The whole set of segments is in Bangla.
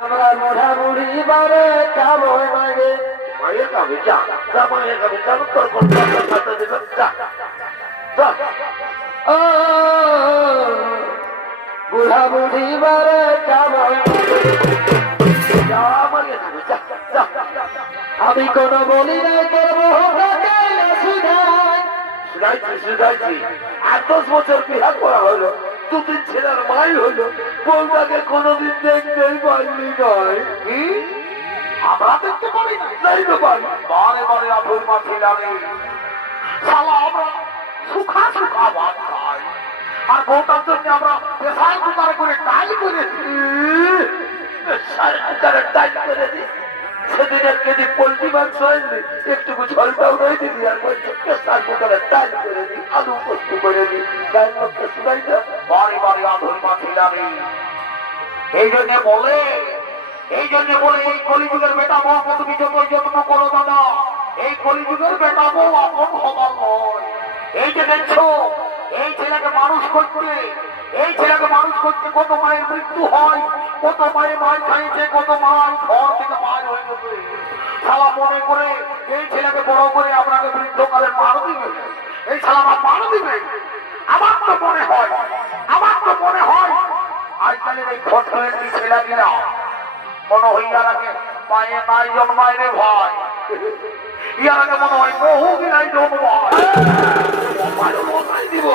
আমরা বুড়া বুড়ি বারে লাগে? যা যা যা তোর যা যা ও বুড়া বুড়ি বারে যা যা যা আমি কোন বলি নাই করব আট দশ বছর বিহার করা হলো। দুদিন ছেলের মাই হলো বউটাকে কোনোদিন দেখতেই পারলি নয়। কি? আমরা দেখতে পারি নাই তো পারি। বারে বারে আফুল মাছি লাগে শালা আমরা সুখা সুখা ভাত খাই। আর বউটার জন্য আমরা কুকারে করে টাই করে সাড়ে কুকারে টাই করে দিই সেদিন এক কেজি পোল্ট্রি মাংস আনলি, একটুকু ঝলটাও রয়ে দিবি আর বলছে প্রেসার কুকারে টাই করে দিই আলু পোস্ত করে দিই তাই মধ্যে শুনাই না বারে বারে আধুর মাছি এই জন্য বলে, এই জন্য বলে, এই কলিযুগের বেটা বউকে তুমি যত যত্ন করো দাদা এই কলিযুগের বেটা বউ আপন হবার নয়। এই যে দেখছ, এই ছেলেকে মানুষ করতে, এই ছেলেকে মানুষ করতে কত মায়ের মৃত্যু হয় কত মায়ে মার খাইছে কত মায় ঘর থেকে মার হয়ে গেছে। সালা মনে করে এই ছেলেকে বড় করে আপনাকে বৃদ্ধকালে মার দিবে? এই সালা আমার মার দিবে? আমার তো মনে হয়, আমার তো মনে হয়। আজকালের এই ছোট এই ছেলেগুলা মনে হয় ইয়ারাকে পায়ে নাই জন্মায় রে ভাই। ইয়ারাকে মনে হয় বহু নাই জন্মায়। দিব।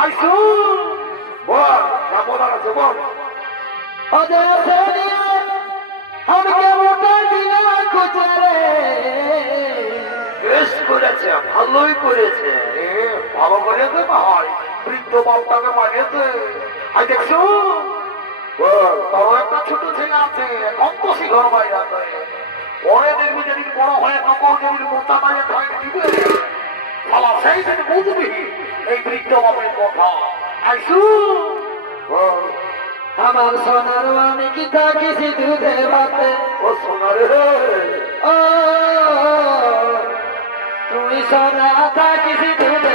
আইসু আমাকে মোটা বেশ করেছে ভালোই করেছে। ভালো করেছে ভাই বৃদ্ধ বাপটাকে মারিয়েছে আই দেখছ? একটা ছোট ছেলে আছে তো শিখর বাইরে পরে দেখবি যেদিন বড় হয়ে তখন যেদিন মোটা খাই দিবে। সেই দিন বুঝবি এই বৃদ্ধ বাপের কথা। আইসু। আমার সোনার আমি কি থাকি দুধে ভাতে? ও সোনার রে ও তুই সোনা থাকি ভাতে